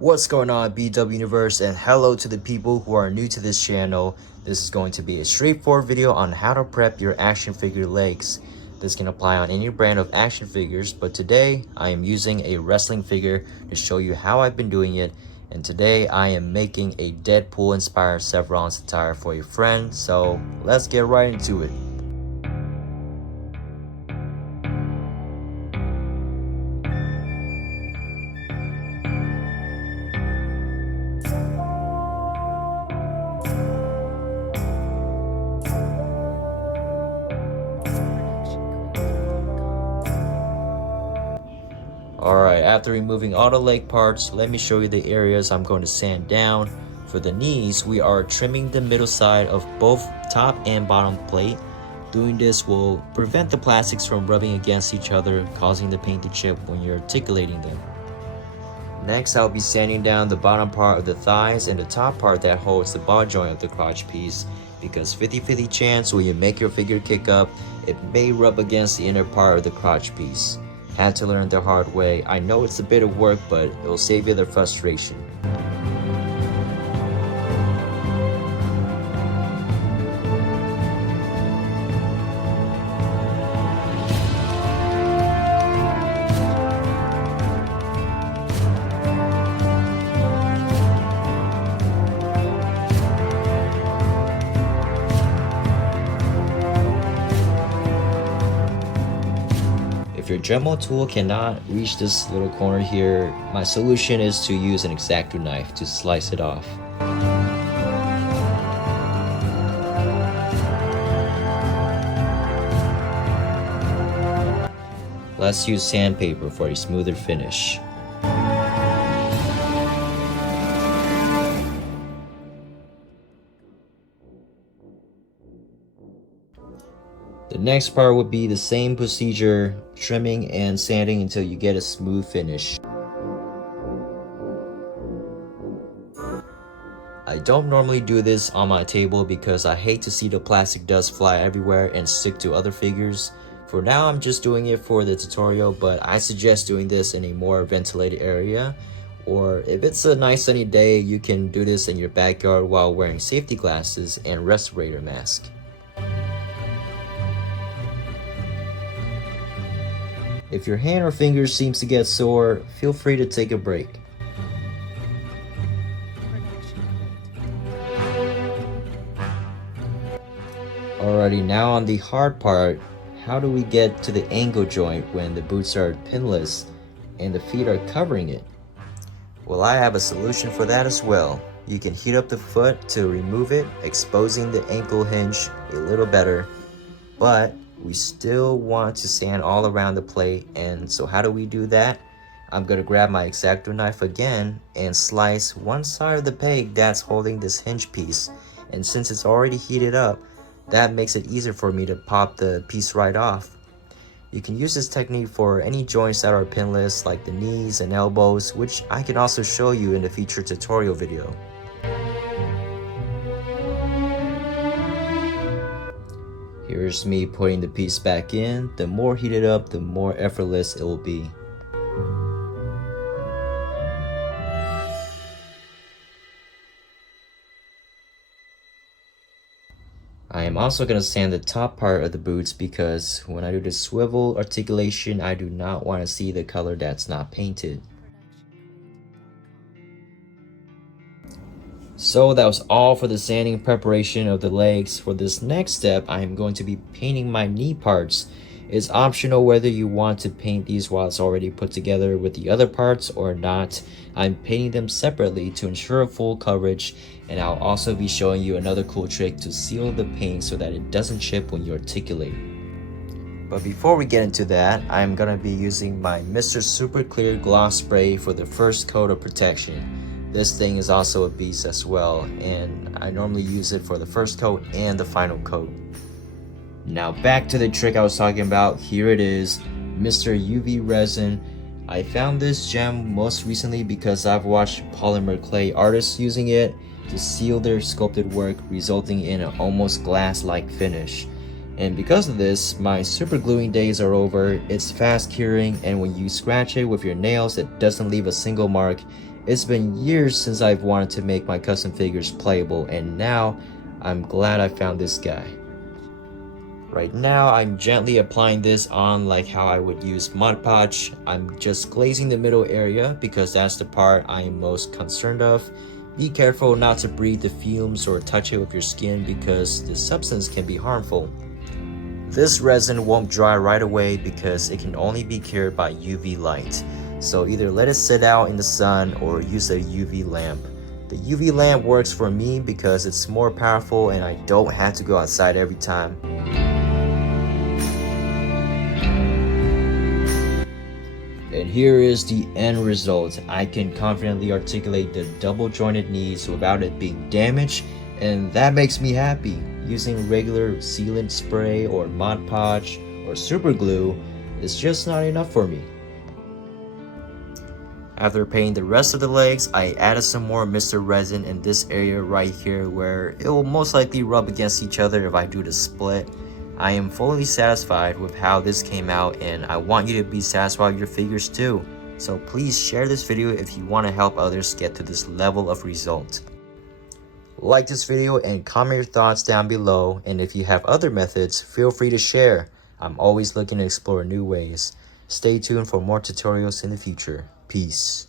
What's going on, BW Universe, and hello to the people who are new to this channel. This is going to be a straightforward video on how to prep your action figure legs. This can apply on any brand of action figures, but today I am using a wrestling figure to show you how I've been doing it. And today I am making a Deadpool inspired Severance attire for a friend, so let's get right into it. Alright, after removing all the leg parts, let me show you the areas I'm going to sand down. For the knees, we are trimming the middle side of both top and bottom plate. Doing this will prevent the plastics from rubbing against each other, causing the paint to chip when you're articulating them. Next, I'll be sanding down the bottom part of the thighs and the top part that holds the ball joint of the crotch piece, because 50-50 chance when you make your figure kick up, it may rub against the inner part of the crotch piece. Had to learn the hard way. I know it's a bit of work, but it will save you the frustration. If your Dremel tool cannot reach this little corner here, my solution is to use an X-Acto knife to slice it off. Let's use sandpaper for a smoother finish. The next part would be the same procedure, trimming and sanding until you get a smooth finish. I don't normally do this on my table because I hate to see the plastic dust fly everywhere and stick to other figures. For now, I'm just doing it for the tutorial, but I suggest doing this in a more ventilated area. Or if it's a nice sunny day, you can do this in your backyard while wearing safety glasses and respirator mask. If your hand or fingers seems to get sore, feel free to take a break. Alrighty, now on the hard part, how do we get to the ankle joint when the boots are pinless and the feet are covering it? Well, I have a solution for that as well. You can heat up the foot to remove it, exposing the ankle hinge a little better, but we still want to sand all around the plate. And so how do we do that? I'm going to grab my X-Acto knife again and slice one side of the peg that's holding this hinge piece. And since it's already heated up, that makes it easier for me to pop the piece right off. You can use this technique for any joints that are pinless, like the knees and elbows, which I can also show you in the featured tutorial video. Here's me putting the piece back in. The more heated up, the more effortless it will be. I am also going to sand the top part of the boots because when I do the swivel articulation, I do not want to see the color that's not painted. So that was all for the sanding preparation of the legs. For this next step, I am going to be painting my knee parts. It's optional whether you want to paint these while it's already put together with the other parts or not. I'm painting them separately to ensure full coverage, and I'll also be showing you another cool trick to seal the paint so that it doesn't chip when you articulate. But before we get into that, I'm going to be using my Mr. Super Clear Gloss Spray for the first coat of protection. This thing is also a beast as well, and I normally use it for the first coat and the final coat. Now back to the trick I was talking about. Here it is, Mr. UV Resin. I found this gem most recently because I've watched polymer clay artists using it to seal their sculpted work, resulting in an almost glass-like finish. And because of this, my super gluing days are over. It's fast curing, and when you scratch it with your nails, it doesn't leave a single mark. It's been years since I've wanted to make my custom figures playable, and now I'm glad I found this guy. Right now, I'm gently applying this on like how I would use Mod Podge. I'm just glazing the middle area because that's the part I am most concerned of. Be careful not to breathe the fumes or touch it with your skin because the substance can be harmful. This resin won't dry right away because it can only be cured by UV light. So either let it sit out in the sun or use a UV lamp. The UV lamp works for me because it's more powerful and I don't have to go outside every time. And here is the end result. I can confidently articulate the double jointed knees without it being damaged, and that makes me happy. Using regular sealant spray or Mod Podge or super glue is just not enough for me. After painting the rest of the legs, I added some more Mr. Resin in this area right here where it will most likely rub against each other if I do the split. I am fully satisfied with how this came out, and I want you to be satisfied with your figures too. So please share this video if you want to help others get to this level of result. Like this video and comment your thoughts down below, and if you have other methods, feel free to share. I'm always looking to explore new ways. Stay tuned for more tutorials in the future. Peace.